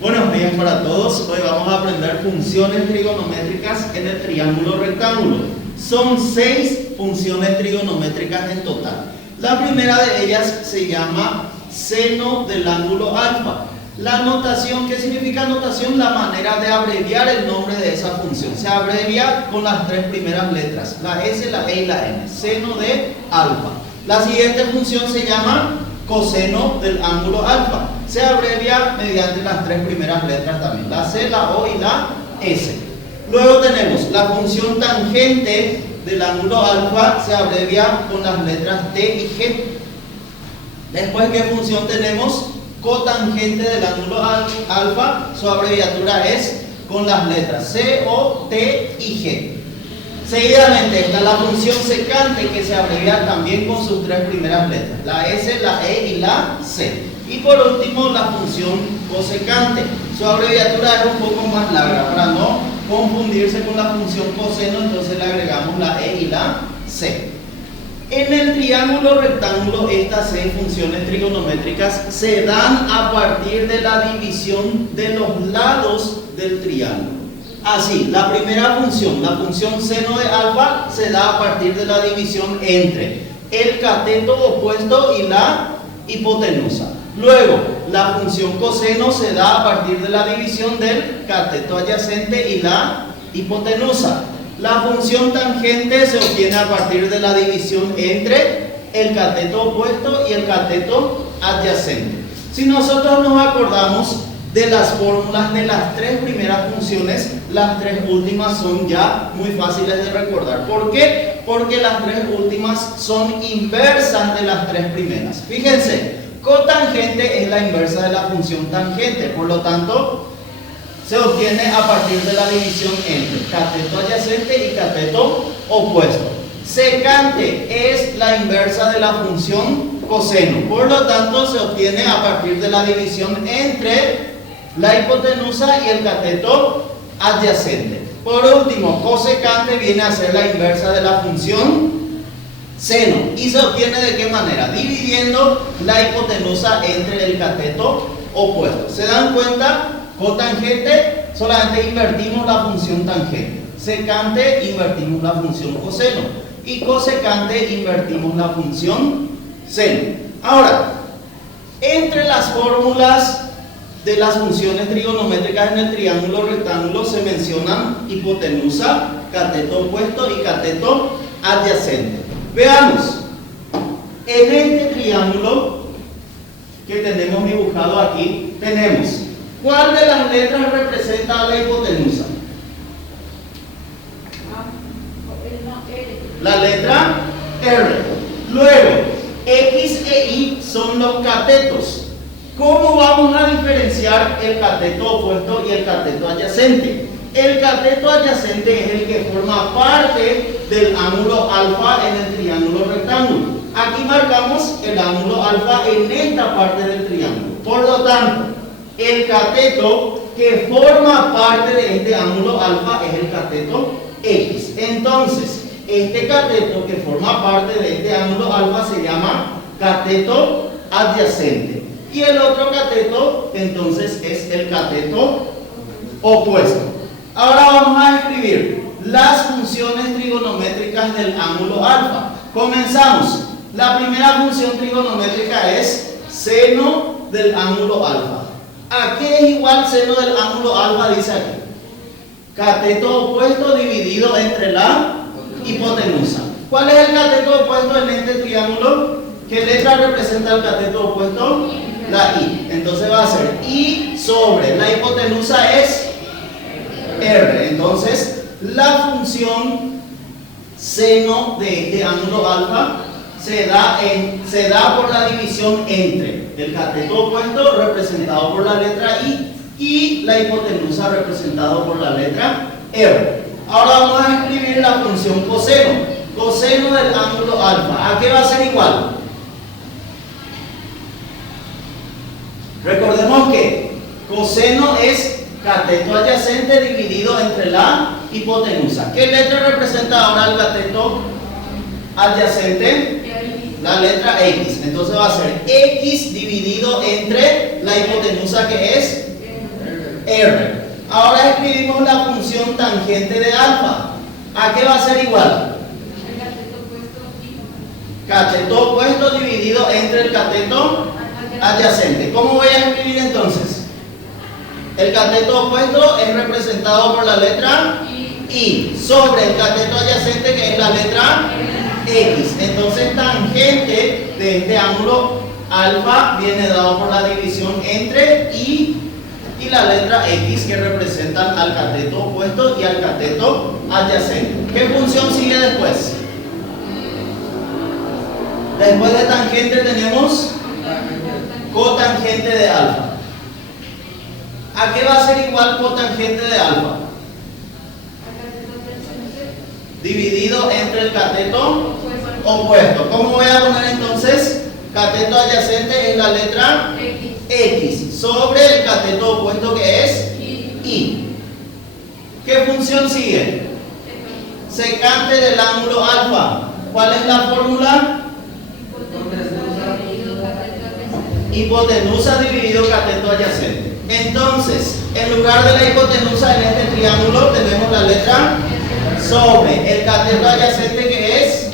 Buenos días para todos. Hoy vamos a aprender funciones trigonométricas en el triángulo rectángulo. Son 6 funciones trigonométricas en total. La primera de ellas se llama seno del ángulo alfa. La notación, ¿qué significa notación? La manera de abreviar el nombre de esa función. Se abrevia con las 3 primeras letras, la S, la E y la N. Seno de alfa. La siguiente función se llama coseno del ángulo alfa. Se abrevia mediante las 3 primeras letras también, la C, la O y la S. Luego tenemos la función tangente del ángulo alfa, se abrevia con las letras T y G. Después, ¿qué función tenemos? Cotangente del ángulo alfa, su abreviatura es con las letras C, O, T y G. Seguidamente está la función secante, que se abrevia también con sus 3 primeras letras, la S, la E y la C. Y por último, la función cosecante. Su abreviatura es un poco más larga, para no confundirse con la función coseno, entonces le agregamos la E y la C. En el triángulo rectángulo, estas 6 funciones trigonométricas se dan a partir de la división de los lados del triángulo. Así, la primera función, la función seno de alfa, se da a partir de la división entre el cateto opuesto y la hipotenusa. Luego, la función coseno se da a partir de la división del cateto adyacente y la hipotenusa. La función tangente se obtiene a partir de la división entre el cateto opuesto y el cateto adyacente. Si nosotros nos acordamos de las fórmulas de las 3 primeras funciones, las 3 últimas son ya muy fáciles de recordar. ¿Por qué? Porque las 3 últimas son inversas de las 3 primeras. Fíjense, cotangente es la inversa de la función tangente, por lo tanto se obtiene a partir de la división entre cateto adyacente y cateto opuesto. Secante es la inversa de la función coseno, por lo tanto se obtiene a partir de la división entre la hipotenusa y el cateto adyacente. Por último, cosecante viene a ser la inversa de la función seno y se obtiene ¿de qué manera? Dividiendo la hipotenusa entre el cateto opuesto. ¿Se dan cuenta? Cotangente, solamente invertimos la función tangente. Secante, invertimos la función coseno. Y cosecante, invertimos la función seno. Ahora, entre las fórmulas de las funciones trigonométricas en el triángulo rectángulo se mencionan hipotenusa, cateto opuesto y cateto adyacente. Veamos, en este triángulo que tenemos dibujado aquí, tenemos, ¿cuál de las letras representa a la hipotenusa? La letra R. Luego, X e Y son los catetos. ¿Cómo vamos a diferenciar el cateto opuesto y el cateto adyacente? El cateto adyacente es el que forma parte del ángulo alfa en el triángulo rectángulo. Aquí marcamos el ángulo alfa en esta parte del triángulo. Por lo tanto, el cateto que forma parte de este ángulo alfa es el cateto X. Entonces, este cateto que forma parte de este ángulo alfa se llama cateto adyacente. Y el otro cateto, entonces, es el cateto opuesto. Ahora vamos a escribir las funciones trigonométricas del ángulo alfa. Comenzamos. La primera función trigonométrica es seno del ángulo alfa. ¿A qué es igual seno del ángulo alfa? Dice aquí. Cateto opuesto dividido entre la hipotenusa. ¿Cuál es el cateto opuesto en este triángulo? ¿Qué letra representa el cateto opuesto? La I. Entonces va a ser I sobre la hipotenusa es R. Entonces la función seno de este ángulo alfa se da por la división entre el cateto opuesto representado por la letra I y la hipotenusa representado por la letra R. Ahora vamos a escribir la función coseno. Coseno del ángulo alfa. ¿A qué va a ser igual? Recordemos que coseno es cateto adyacente dividido entre la hipotenusa. ¿Qué letra representa ahora el cateto adyacente? La letra X. Entonces va a ser X dividido entre la hipotenusa, que es R. Ahora escribimos la función tangente de alfa. ¿A qué va a ser igual? Cateto opuesto dividido entre el cateto adyacente. ¿Cómo voy a escribir entonces? El cateto opuesto es representado por la letra I sobre el cateto adyacente, que es la letra X. Entonces tangente de este ángulo alfa viene dado por la división entre I y la letra X, que representan al cateto opuesto y al cateto adyacente. ¿Qué función sigue después? Después de tangente tenemos cotangente de alfa. ¿A qué va a ser igual cotangente de alfa? Dividido entre el cateto opuesto. ¿Cómo voy a poner entonces? Cateto adyacente es la letra X sobre el cateto opuesto, que es Y. ¿Qué función sigue? Secante del ángulo alfa. ¿Cuál es la fórmula? Hipotenusa dividido cateto adyacente. Entonces, en lugar de la hipotenusa en este triángulo tenemos la letra sobre el cateto adyacente, que es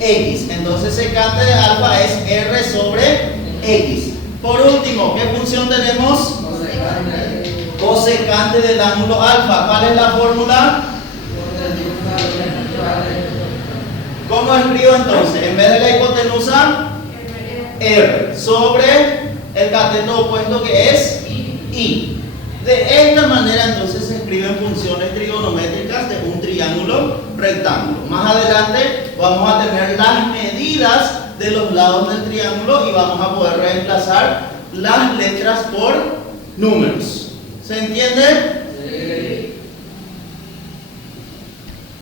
X. Entonces secante de alfa es R sobre X. Por último, ¿qué función tenemos? Cosecante del ángulo alfa. ¿Cuál es la fórmula? ¿Cómo escribo entonces? En vez de la hipotenusa, R sobre el cateto opuesto, que es I. De esta manera entonces se escriben funciones trigonométricas de un triángulo rectángulo. Más adelante vamos a tener las medidas de los lados del triángulo y vamos a poder reemplazar las letras por números. ¿Se entiende?